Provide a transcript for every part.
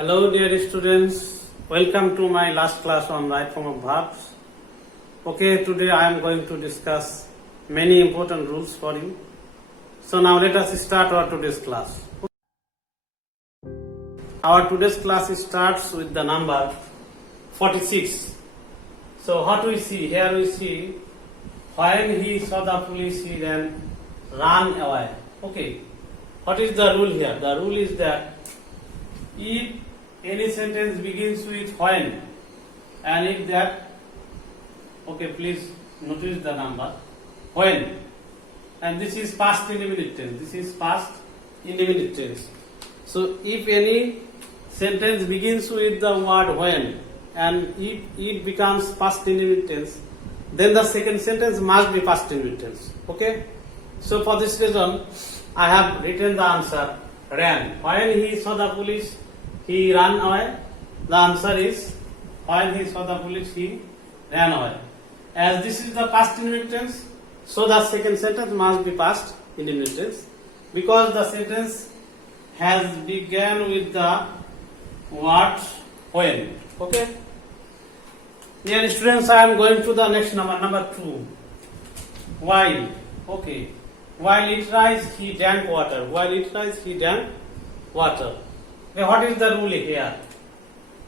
Hello dear students, welcome to my last class on right form of verbs. Okay, today I am going to discuss many important rules for you. So now let us start our today's class. Our today's class starts with the number 46. So what we see? Here we see when he saw the police he then ran away. Okay, what is the rule here? The rule is that if any sentence begins with when and if that, okay, please notice the number when, and this is past indefinite tense. This is past indefinite tense. So if any sentence begins with the word when and if it becomes past indefinite tense, then the second sentence must be past indefinite tense. Okay. So for this reason, I have written the answer ran. When he saw the police, he ran away. The answer is when he saw the police, he ran away. As this is the past indefinite tense, so the second sentence must be past indefinite tense because the sentence has begun with the word when. Okay. Dear students, I am going to the next number 2. While. Okay. While it rise, he drank water. While it rise, he drank water. Okay, what is the rule here?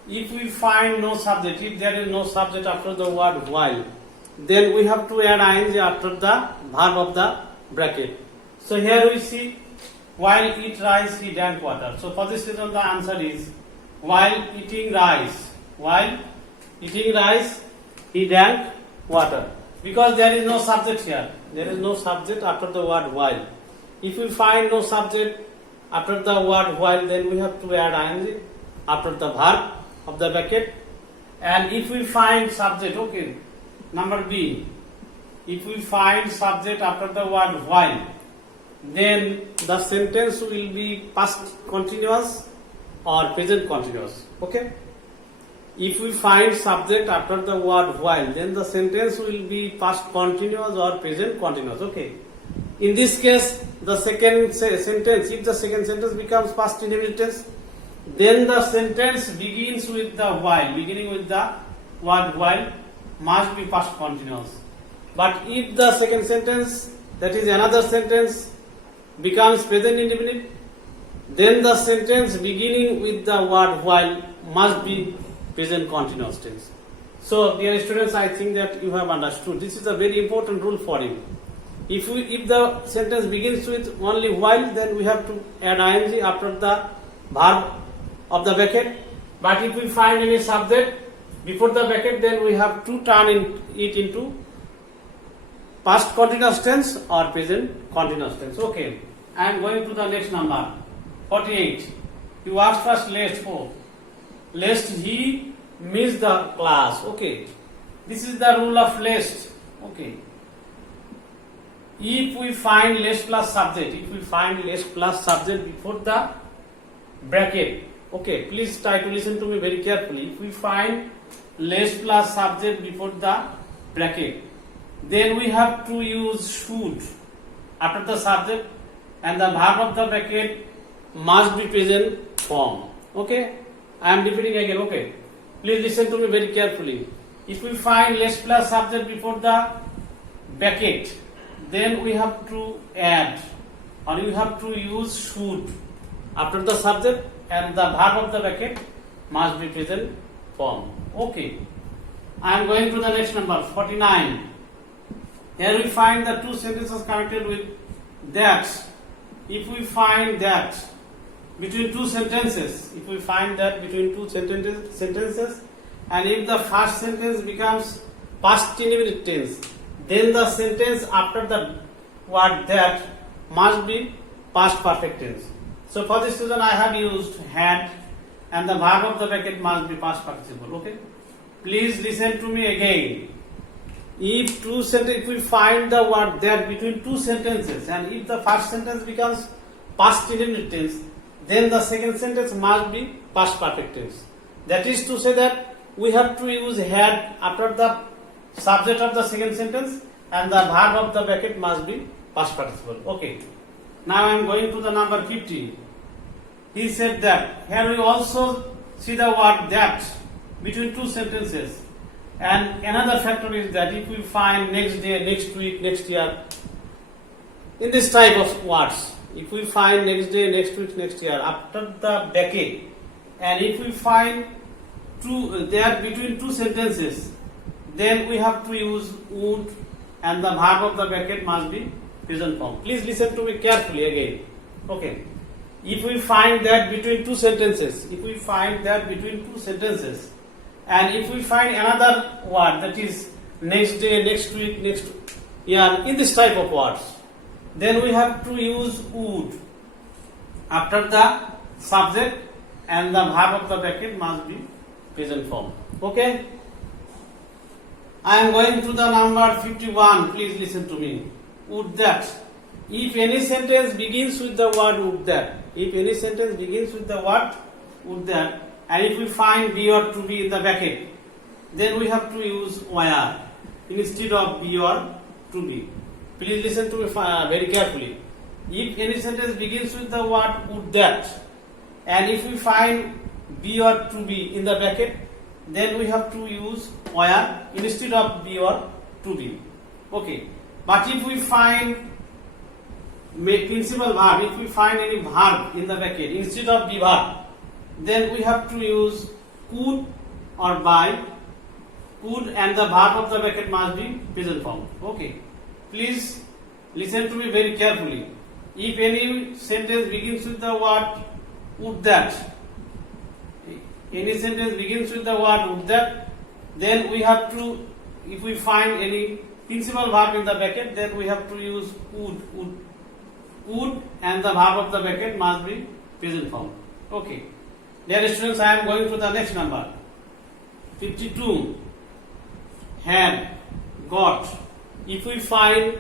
If we find no subject, if there is no subject after the word while, then we have to add ing after the verb of the bracket. So here we see while it rise, he drank water. So for this reason, the answer is while eating rice. While eating rice, he drank water. Because there is no subject here. There is no subject after the word while. If we find no subject after the word while, then we have to add ing after the verb of the bracket. And if we find subject, okay, number B, if we find subject after the word while, then the sentence will be past continuous or present continuous. Okay. If we find subject after the word while, then the sentence will be past continuous or present continuous. Okay. In this case, the second sentence, if the second sentence becomes past indefinite tense, then the sentence begins with the while, beginning with the word while, must be past continuous. But if the second sentence, that is another sentence, becomes present indefinite, then the sentence beginning with the word while must be present continuous tense. So, dear students, I think that you have understood. This is a very important rule for you. If the sentence begins with only while, then we have to add ing after the verb of the bracket. But if we find any subject before the bracket, then we have to turn it into past continuous tense or present continuous tense. Okay. I am going to the next number 48. You asked first lest for. Lest he miss the class. Okay. This is the rule of lest. Okay. If we find lest plus subject, before the bracket, okay, please try to listen to me very carefully. If we find lest plus subject before the bracket, then we have to use should after the subject and the verb of the bracket must be present form. Okay. I am repeating again. Okay. Please listen to me very carefully. If we find lest plus subject before the bracket, then we have to add or you have to use should after the subject and the verb of the bracket must be present form. Okay. I am going to the next number 49. Here we find the two sentences connected with that. If we find that between two sentences, and if the first sentence becomes past indefinite tense, then the sentence after the word that must be past perfect tense. So for this reason I have used had and the verb of the bracket must be past participle. Okay. Please listen to me again. If we find the word that between two sentences and if the first sentence becomes past indefinite tense, then the second sentence must be past perfect tense. That is to say that we have to use had after the subject of the second sentence and the verb of the bracket must be past participle. Okay. Now I am going to the number 50. He said that. Here we also see the word that between two sentences. And another factor is that if we find next day, next week, next year, in this type of words, if we find next day, next week, next year after the bracket, and if we find there between two sentences, then we have to use would, and the verb of the bracket must be present form. Please listen to me carefully again. Okay. If we find that between two sentences, and if we find another word that is next day, next week, next year, in this type of words, then we have to use would after the subject, and the verb of the bracket must be present form. Okay? I am going to the number 51. Please listen to me. Would that. If any sentence begins with the word would that, and if we find be or to be in the bracket, then we have to use where instead of be or to be. Please listen to me very carefully. If any sentence begins with the word would that, and if we find be or to be in the bracket, then we have to use where instead of be or to be. Okay. But if we find principal verb, if we find any verb in the bracket instead of be verb, then we have to use could or by. Could and the verb of the bracket must be present form. Okay. Please listen to me very carefully. If any sentence begins with the word would that, then we have to, if we find any principal verb in the bracket, then we have to use would, and the verb of the bracket must be present form. Okay. Dear students, I am going to the next number. 52. Had, got. If we find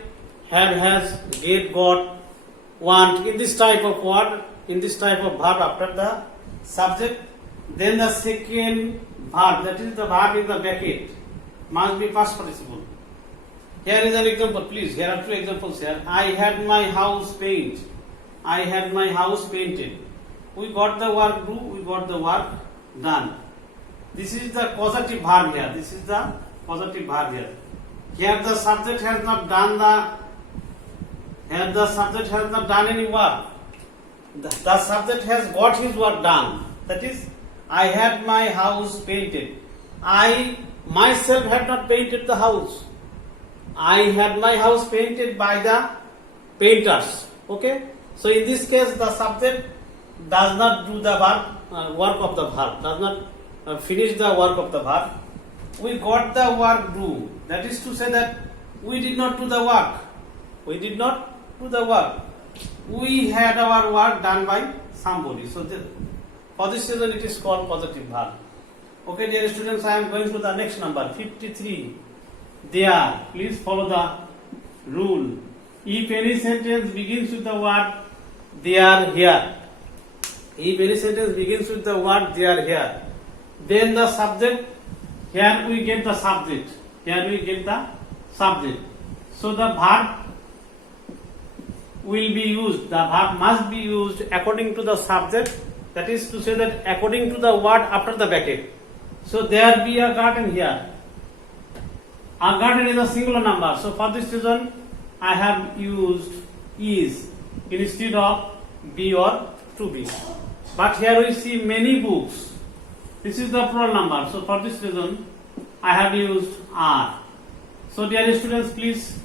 have, has, get, got, want in this type of word, in this type of verb after the subject, then the second verb, that is the verb in the bracket, must be past participle. Here is an example, please. Here are two examples here. I had my house painted. We got the work do, we got the work done. This is the causative verb here. Here the subject has not done any work. The subject has got his work done. That is, I had my house painted. I myself had not painted the house. I had my house painted by the painters. Okay? So in this case, the subject does not do the work of the verb, does not finish the work of the verb. We got the work do. That is to say that we did not do the work. We had our work done by somebody. So for this reason it is called positive verb. Okay, dear students, I am going to the next number, 53. There, please follow the rule. If any sentence begins with the word there, here, then the subject, here we get the subject. So the verb will be used, the verb must be used according to the subject, that is to say that according to the word after the bracket. So there be a garden here. A garden is a singular number. So for this reason, I have used is instead of be or to be. But here we see many books. This is the plural number. So for this reason, I have used are. So dear students, please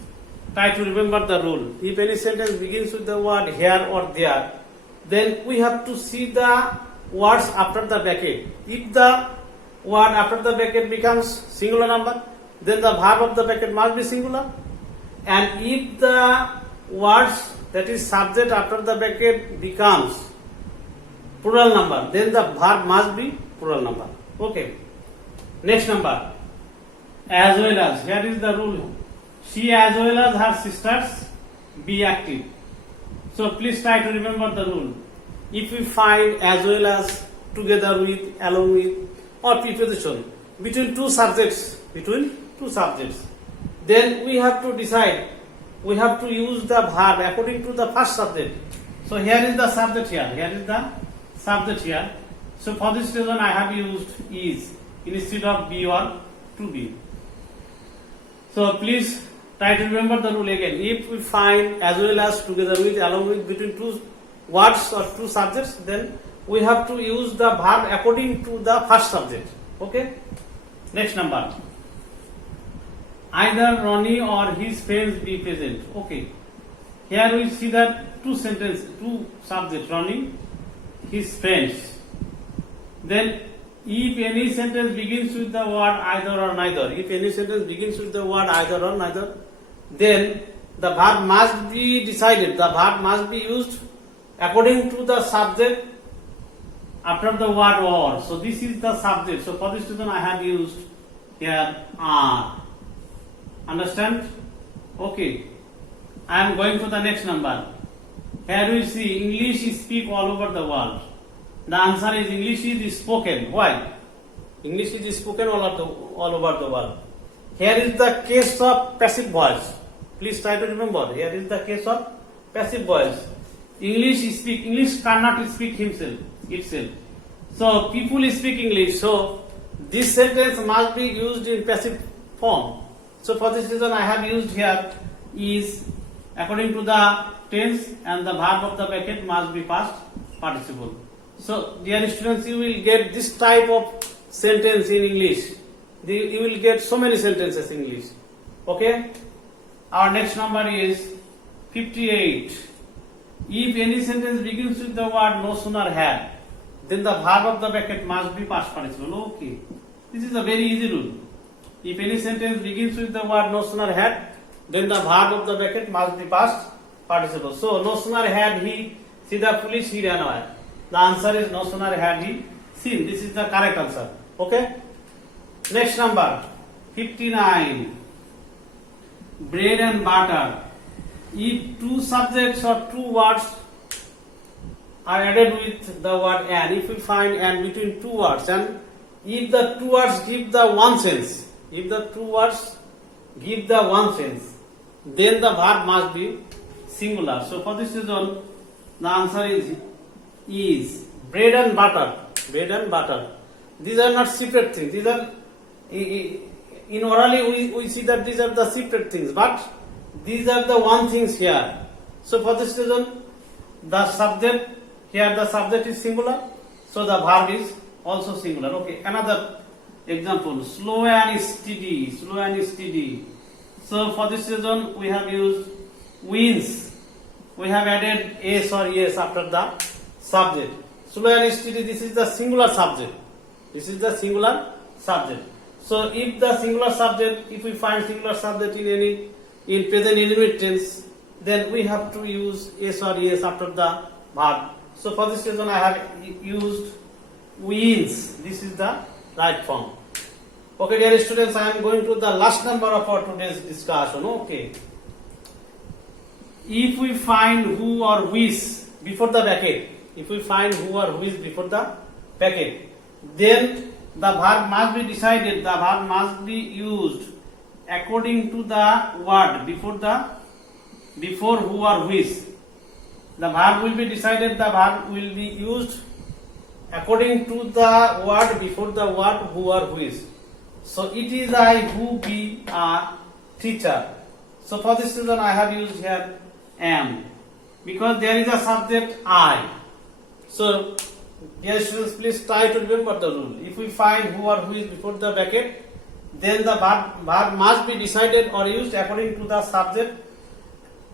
try to remember the rule. If any sentence begins with the word here or there, then we have to see the words after the bracket. If the word after the bracket becomes singular number, then the verb of the bracket must be singular. And if the words, that is subject after the bracket, becomes plural number, then the verb must be plural number. Okay. Next number. As well as. Here is the rule. She as well as her sisters be active. So please try to remember the rule. If we find as well as, together with, along with, or preposition between two subjects, then we have to decide. We have to use the verb according to the first subject. So here is the subject here. So for this reason I have used is instead of be or to be. So please try to remember the rule again. If we find as well as together with along with between two words or two subjects, then we have to use the verb according to the first subject. Okay. Next number. Either Ronnie or his friends be present. Okay. Here we see that two subjects, Ronnie, his friends. Then if any sentence begins with the word either or neither, then the verb must be decided. The verb must be used according to the subject after the word or. So this is the subject. So for this reason I have used here are. Understand? Okay. I am going to the next number. Here we see English is speak all over the world. The answer is English is spoken. Why? English is spoken all over the world. Here is the case of passive voice. Please try to remember. Here is the case of passive voice. English cannot speak itself. So people speak English. So this sentence must be used in passive form. So for this reason I have used here is according to the tense, and the verb of the bracket must be past participle. So dear students, you will get this type of sentence in English. You will get so many sentences in English. Okay. Our next number is 58. If any sentence begins with the word no sooner had, then the verb of the bracket must be past participle. Okay. This is a very easy rule. If any sentence begins with the word no sooner had, then the verb of the bracket must be past participle. So no sooner had he seen the police, he ran away. The answer is no sooner had he seen. This is the correct answer. Okay. Next number 59. Bread and butter. If two subjects or two words are added with the word and, if we find and between two words, and if the two words give the one sense, then the verb must be singular. So for this reason the answer is bread and butter. These are not separate things. These are in orally we see that these are the separate things, but these are the one things here. So for this reason the subject is singular, so the verb is also singular. Okay, another example, slow and steady. So for this reason we have used wins. We have added s or es after the subject. Slow and steady, this is the singular subject. So if we find singular subject in present indefinite tense, then we have to use s or es after the verb. So for this reason I have used wins. This is the right form. Okay, dear students, I am going to the last number of our today's discussion. Okay. If we find who or which before the bracket, then the verb must be decided. The verb must be used according to the word before who or which. The verb will be decided. The verb will be used according to the word before the word who or which. So it is I who be a teacher. So for this reason I have used here am, because there is a subject I. So dear students, please try to remember the rule. If we find who or who is before the bracket, then the verb must be decided or used according to the subject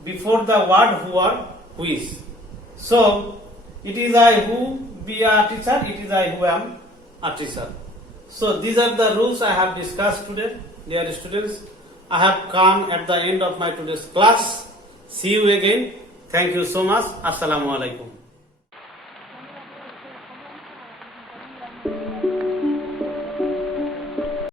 before the word who or which. So it is I who be a teacher, it is I who am a teacher. So these are the rules I have discussed today, dear students. I have come at the end of my today's class. See you again. Thank you so much. Assalamu alaikum.